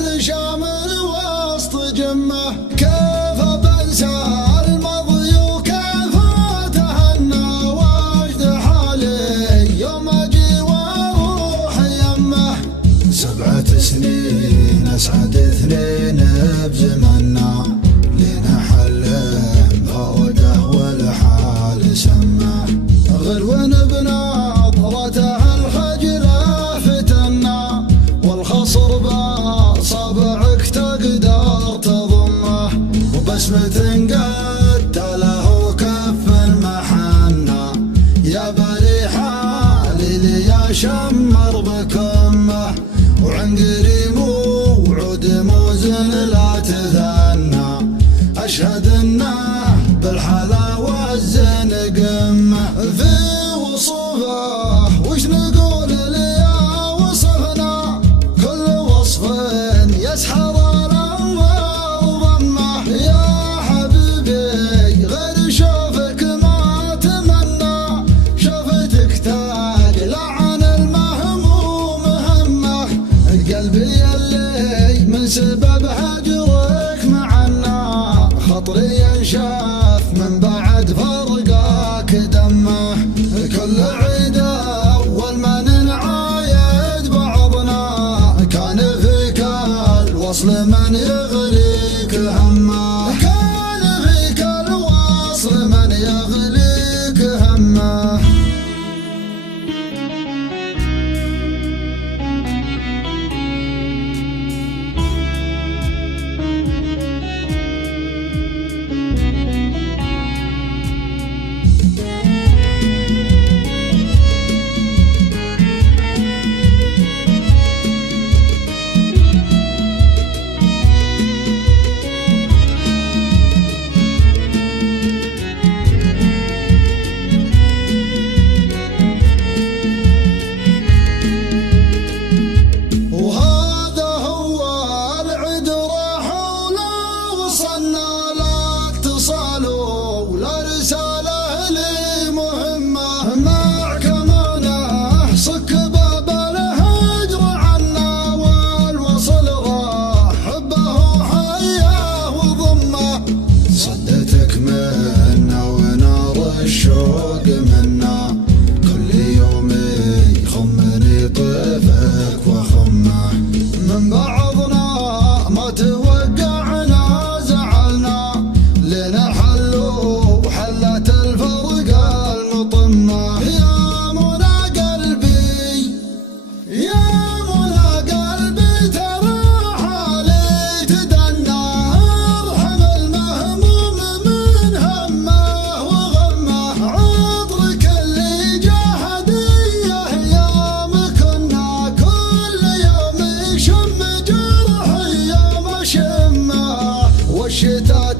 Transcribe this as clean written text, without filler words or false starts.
الرشا من وسط جمه. كيف بنسى الماضي وكيف اتهنى واجد حالي يوم اجي واروح يمه. 7 سنين اسعد 2 بزمنا، لنا حلم فرقه والحال سمه. غلو بنظرته الخجله فتنا، والخصر باصابعك تقدر تضمه. وبسمة قد له كف محنة، يا بري حالي لي يا شمر بكمه. وعنقري موعود موزن لا تثنى، أشهد انه بالحلا والزين قمه. في وصفه وش نقول لي وصفنا، كل وصف يسحر الانظار ضمه. يا حبيبي غير شوفك ما اتمنى، شوفتك تقلع عن المهموم همه. قلبي اللي من سبب هجرك معنا، خطري ينشف من بعد فرقاك دمه. كل عيد اول ما نعايد بعضنا، كان فيك الوصل من يغليك همه. كان فيك الوصل من يغليك همه. الشوق منا كل يوم يخمني طيفك وخمه. من بعضنا ما توقعنا زعلنا، لنا حلو حلت الفرق المطمه. يا منى قلبي يا منى قلبي ترى حالي تدنى، ارحم المهموم من همه. الشتاء